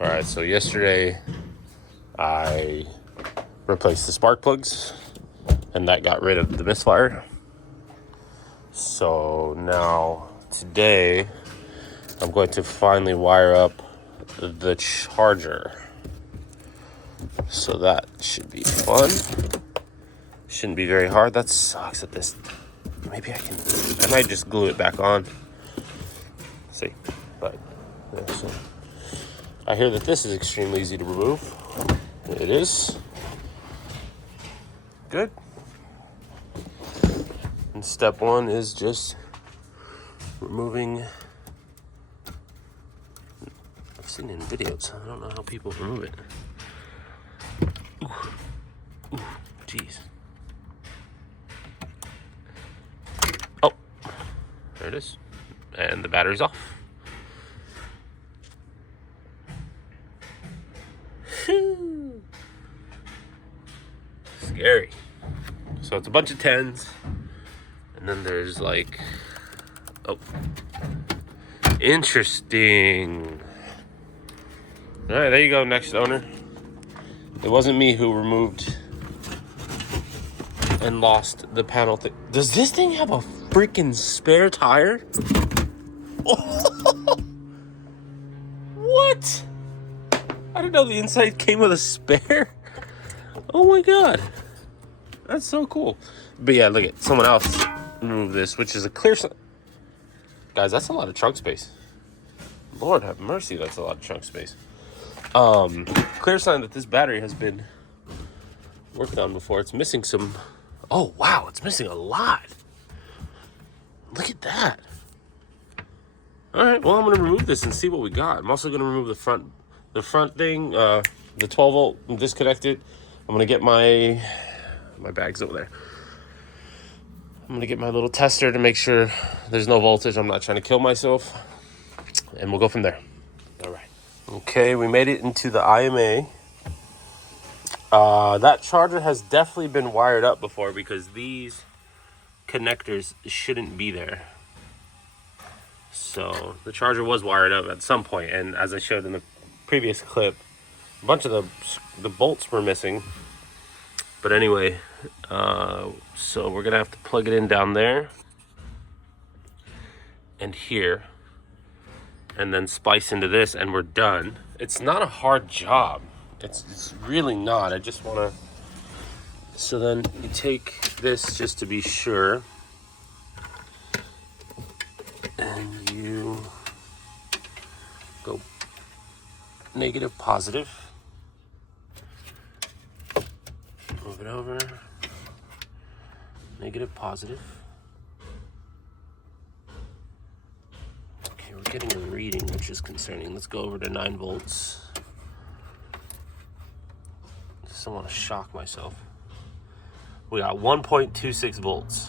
All right, so yesterday I replaced the spark plugs and that got rid of the misfire. So now today I'm going to finally wire up the charger. So that should be fun. Shouldn't be very hard. That sucks at this. Maybe I might just glue it back on. See, but yeah, so I hear that this is extremely easy to remove. It is. Good. And step one is just removing. I've seen it in videos. I don't know how people remove it. Ooh, jeez. Oh, there it is. And the battery's off. Whew. Scary. So it's a bunch of 10s. And then there's like, oh, interesting. All right, there you go, next owner. It wasn't me who removed and lost the panel thing. Does this thing have a freaking spare tire? What? I didn't know the Insight came with a spare. Oh my God. That's so cool. But yeah, look at someone else remove this, which is a clear sign. Guys, that's a lot of trunk space. Lord have mercy, that's a lot of trunk space. Clear sign that this battery has been worked on before. It's missing some. Oh wow, it's missing a lot. Look at that. All right, well, I'm gonna remove this and see what we got. I'm also gonna remove the front thing, the 12 volt, and disconnect it. I'm gonna get my bag's over there. I'm gonna get my little tester to make sure there's no voltage. I'm not trying to kill myself, and we'll go from there. All right. Okay, we made it into the IMA. That charger has definitely been wired up before because these connectors shouldn't be there. So the charger was wired up at some point, and as I showed in the previous clip, a bunch of the bolts were missing. But anyway, so we're gonna have to plug it in down there and here, and then splice into this, and we're done. It's not a hard job. It's really not. I just wanna. So then you take this just to be sure, and you go negative, positive. Move it over. Negative, positive. Okay, we're getting a reading, which is concerning. Let's go over to 9 volts. Just don't want to shock myself. We got 1.26 volts.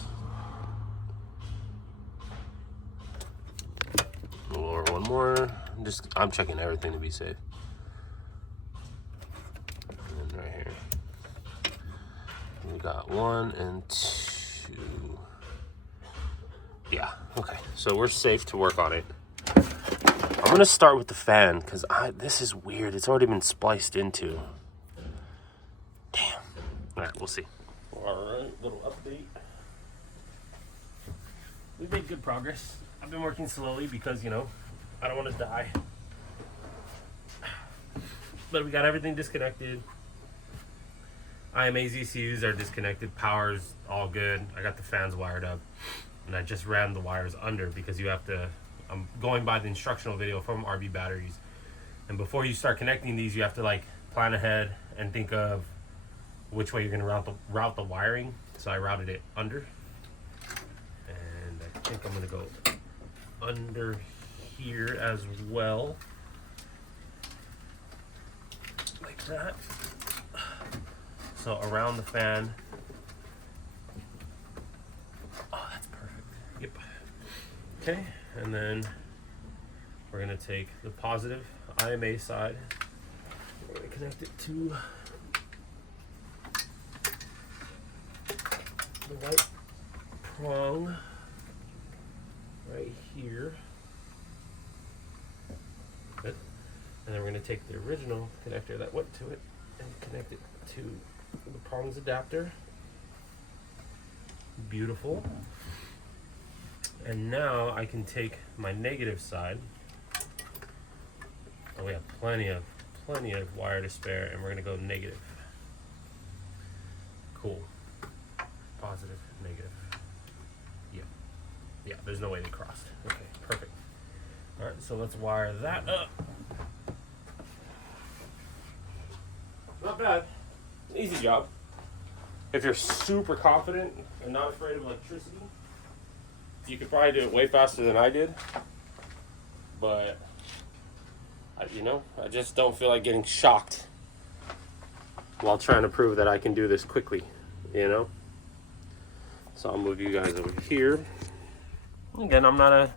Or one more. I'm checking everything to be safe. And right here. We got 1 and 2. Yeah, okay. So we're safe to work on it. I'm gonna start with the fan because this is weird. It's already been spliced into. Damn. All right, we'll see. All right, little update. We've made good progress. I've been working slowly because, you know, I don't want to die. But we got everything disconnected. IMA's ECUs are disconnected. Power's all good. I got the fans wired up. And I just ran the wires under because you have to. I'm going by the instructional video from RBbatteries. And before you start connecting these, you have to like plan ahead and think of which way you're going to route the wiring. So I routed it under. And I think I'm going to go under here as well. Like that. So around the fan. Oh, that's perfect. Yep. Okay, and then we're gonna take the positive IMA side. We're gonna connect it to the white prong right here. Good. And then we're going to take the original connector that went to it and connect it to the prongs adapter. Beautiful. And now I can take my negative side. Oh, we have plenty of wire to spare, and we're going to go negative. Cool. Positive, negative. Yeah, there's no way they crossed. Okay, perfect. All right, so let's wire that up. Not bad. Easy job. If you're super confident and not afraid of electricity, you could probably do it way faster than I did. But, I just don't feel like getting shocked while trying to prove that I can do this quickly, So I'll move you guys over here. Again, I'm not a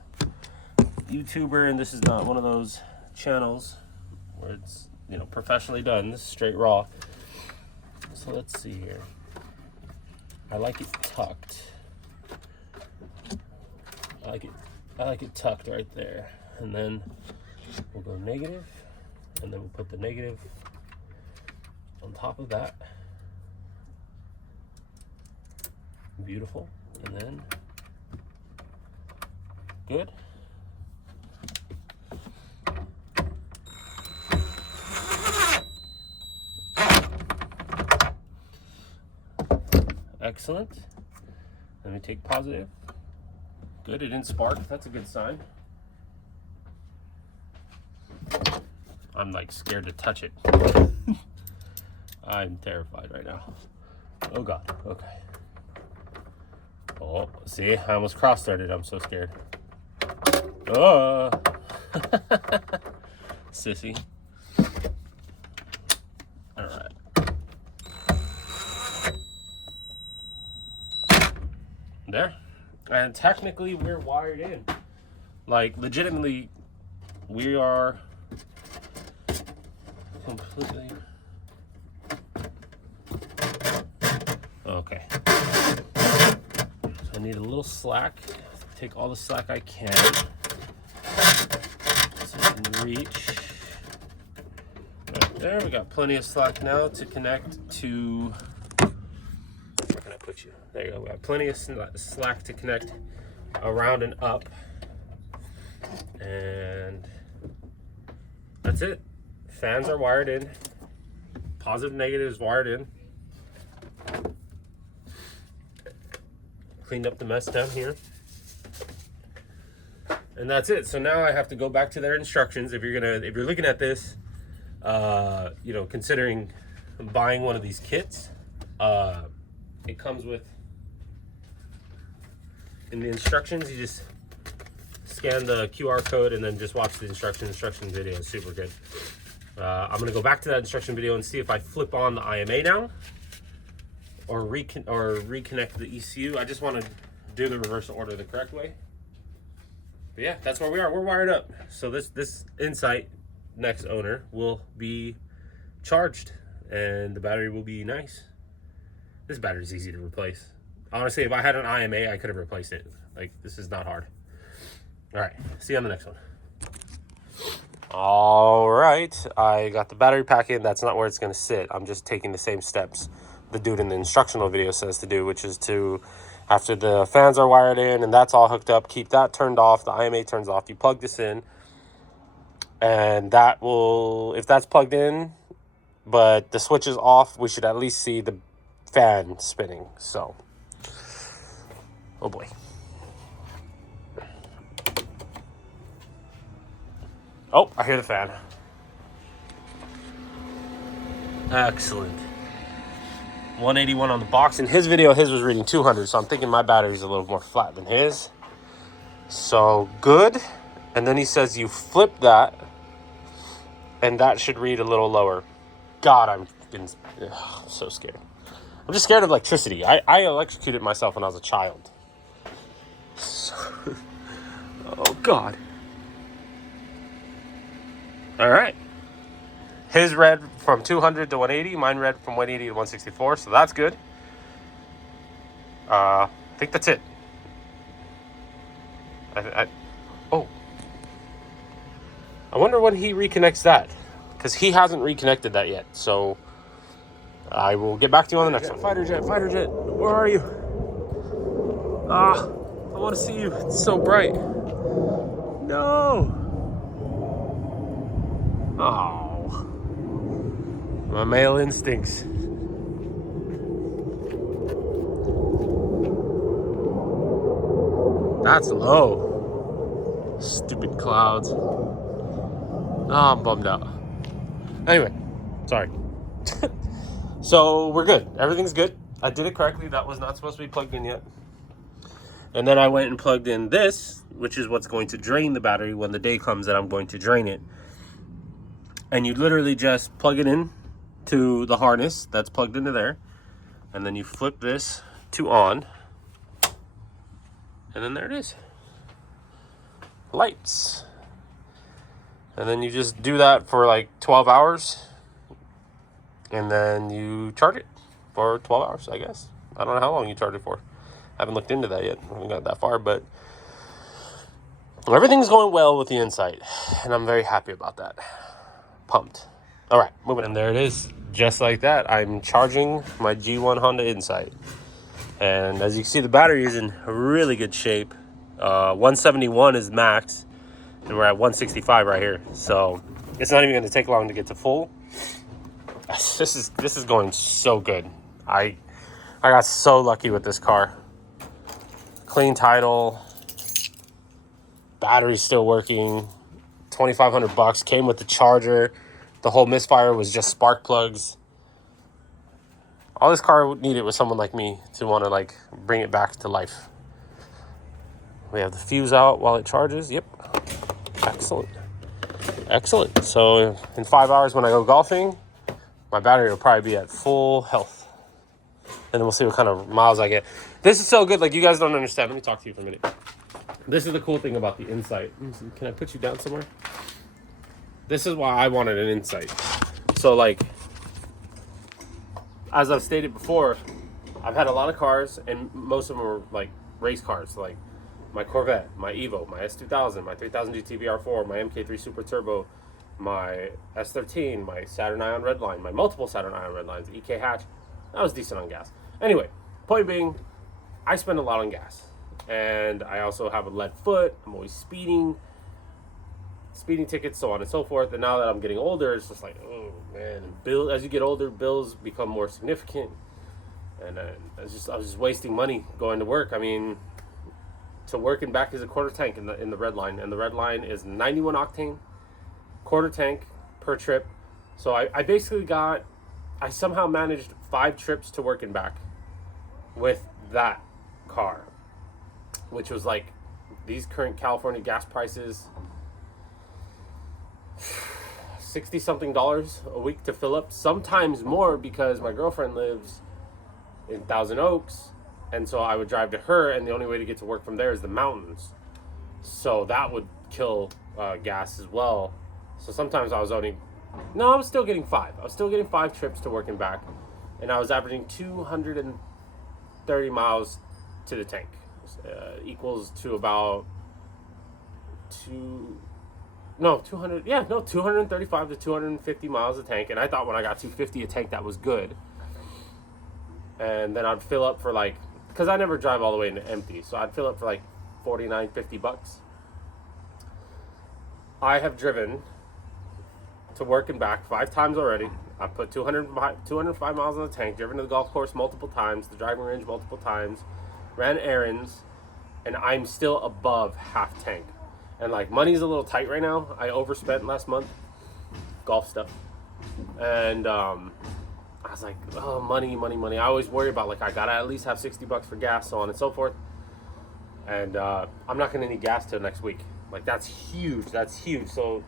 YouTuber, and this is not one of those channels where it's, professionally done. This is straight raw. So let's see here. I like it tucked. I like it tucked right there. And then we'll go negative, and then we'll put the negative on top of that. Beautiful. And then good. Excellent. Let me take positive. Good, it didn't spark. That's a good sign. I'm like scared to touch it. I'm terrified right now. Oh God, okay. Oh, see, I almost cross-threaded. I'm so scared. Oh, sissy. All right. There. And technically, we're wired in. Like, legitimately, we are completely... Okay. So I need a little slack. Take all the slack I can. So I can reach. Right there, we got plenty of slack now to connect to... Where can I put you? There you go. We got plenty of slack to connect around and up. And that's it. Fans are wired in. Positive, negative is wired in. Cleaned up the mess down here. And that's it. So now I have to go back to their instructions. If you're looking at this, considering buying one of these kits, it comes with, in the instructions, you just scan the QR code and then just watch the instruction video. Is super good. I'm gonna go back to that instruction video and see if I flip on the IMA now or reconnect the ECU. I just want to do the reverse order the correct way. But yeah, that's where we are. We're wired up. So this Insight next owner will be charged and the battery will be nice. This battery's easy to replace. Honestly, if I had an IMA, I could have replaced it. Like, this is not hard. All right, see you on the next one. All right, I got the battery pack in. That's not where it's gonna sit. I'm just taking the same steps the dude in the instructional video says to do, which is to, after the fans are wired in and that's all hooked up, keep that turned off, the IMA turns off, you plug this in, and that will, if that's plugged in, but the switch is off, we should at least see the fan spinning. So, oh boy. Oh, I hear the fan. Excellent. 181 on the box. In his video, his was reading 200, so I'm thinking my battery's a little more flat than his. So, good. And then he says you flip that, and that should read a little lower. God, I'm so scared. I'm just scared of electricity. I electrocuted myself when I was a child. Oh, God. All right. His read from 200 to 180. Mine read from 180 to 164. So that's good. I think that's it. I wonder when he reconnects that. because he hasn't reconnected that yet. So I will get back to you on the next one. Fighter jet, where are you? Ah, I want to see you. It's so bright. No. Oh, my male instincts. That's low. Stupid clouds. Oh, I'm bummed out. Anyway, sorry. So we're good. Everything's good. I did it correctly. That was not supposed to be plugged in yet. And then I went and plugged in this, which is what's going to drain the battery when the day comes that I'm going to drain it. And you literally just plug it in to the harness that's plugged into there. And then you flip this to on. And then there it is. Lights. And then you just do that for like 12 hours. And then you charge it for 12 hours, I guess. I don't know how long you charge it for. I haven't looked into that yet. I haven't got that far, but everything's going well with the Insight. And I'm very happy about that. Pumped. All right, moving on. And there it is. Just like that, I'm charging my G1 Honda Insight. And as you can see, the battery is in really good shape. 171 is max, and we're at 165 right here. So it's not even going to take long to get to full. This is going so good. I got so lucky with this car. Clean title, battery's still working. $2,500 came with the charger. The whole misfire was just spark plugs. All this car needed was someone like me to want to like bring it back to life. We have the fuse out while it charges. Yep. Excellent. So in 5 hours when I go golfing, my battery will probably be at full health. And then we'll see what kind of miles I get. This is so good. Like, you guys don't understand. Let me talk to you for a minute. This is the cool thing about the Insight. Can I put you down somewhere? This is why I wanted an Insight. So like, as I've stated before, I've had a lot of cars, and most of them are like race cars, like my Corvette, my Evo, my S2000, my 3000 GT VR4, my MK3 Super Turbo, my S13, my Saturn Ion Redline, my multiple Saturn Ion Redlines, EK Hatch. That was decent on gas. Anyway, point being, I spend a lot on gas, and I also have a lead foot. I'm always speeding tickets, so on and so forth. And now that I'm getting older, it's just like, oh man, as you get older, bills become more significant. And I was just wasting money going to work. I mean, to work and back is a quarter tank in the red line, and the red line is 91 octane, quarter tank per trip. So I somehow managed 5 trips to work and back with that car, which was like these current California gas prices. $60-something a week to fill up, sometimes more, because my girlfriend lives in Thousand Oaks, and so I would drive to her, and the only way to get to work from there is the mountains, so that would kill gas as well. So sometimes I was still getting 5. I was still getting 5 trips to work and back, and I was averaging 230 miles to the tank, equals to about 235 to 250 miles a tank. And I thought when I got 250 a tank, that was good. And then I'd fill up for like, because I never drive all the way into empty, so I'd fill up for like $49-$50. I have driven to work and back 5 times already. I put 205 miles on the tank, driven to the golf course multiple times, the driving range multiple times, ran errands, and I'm still above half tank. And like, money's a little tight right now. I overspent last month, golf stuff, and I was like, oh, money. I always worry about, like, I gotta at least have $60 for gas, so on and so forth. And I'm not gonna need gas till next week. Like, that's huge. So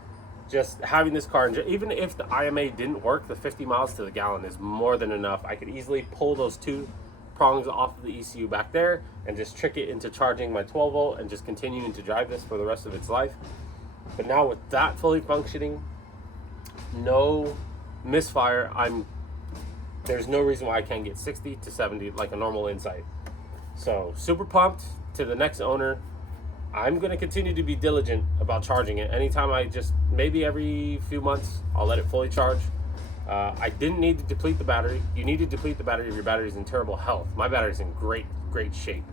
just having this car, and even if the IMA didn't work, the 50 miles to the gallon is more than enough. I could easily pull those 2 prongs off of the ECU back there and just trick it into charging my 12 volt and just continuing to drive this for the rest of its life. But now with that fully functioning, no misfire, there's no reason why I can't get 60 to 70 like a normal Insight. So super pumped. To the next owner, I'm going to continue to be diligent about charging it. Anytime maybe every few months, I'll let it fully charge. I didn't need to deplete the battery. You need to deplete the battery if your battery's in terrible health. My battery's in great shape.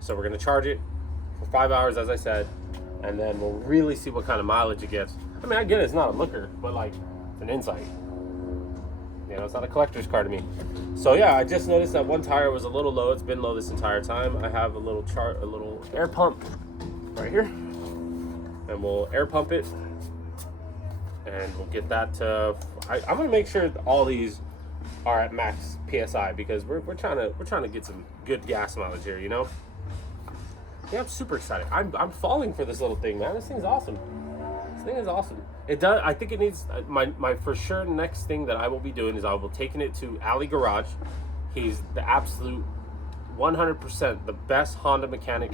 So we're going to charge it for 5 hours, as I said, and then we'll really see what kind of mileage it gets. I mean, I get it's not a looker, but like, it's an Insight. You know, it's not a collector's car to me. So yeah, I just noticed that one tire was a little low. It's been low this entire time. I have a little air pump right here, and we'll air pump it, and we'll get that to. I'm gonna make sure all these are at max PSI because we're trying to get some good gas mileage here. You know. Yeah, I'm super excited. I'm falling for this little thing, man. This thing's awesome. This thing is awesome. It does. I think it needs my for sure next thing that I will be doing is I will be taking it to Ali Garage. He's the absolute 100% the best Honda mechanic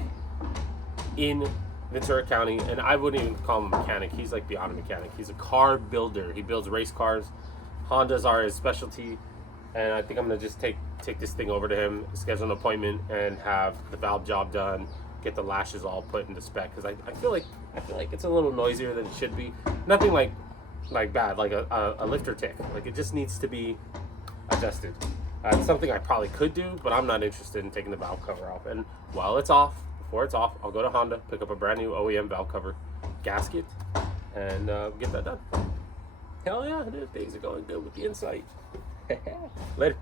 in Ventura County, and I wouldn't even call him a mechanic. He's like beyond a mechanic. He's a car builder. He builds race cars. Hondas are his specialty, and I think I'm gonna just take this thing over to him, schedule an appointment, and have the valve job done. Get the lashes all put into spec because I feel like it's a little noisier than it should be. Nothing like bad, like a lifter tick. Like it just needs to be adjusted. It's something I probably could do, but I'm not interested in taking the valve cover off. And while it's off, before it's off, I'll go to Honda, pick up a brand new OEM valve cover gasket, and get that done. Hell yeah, dude, things are going good with the Insight. Later.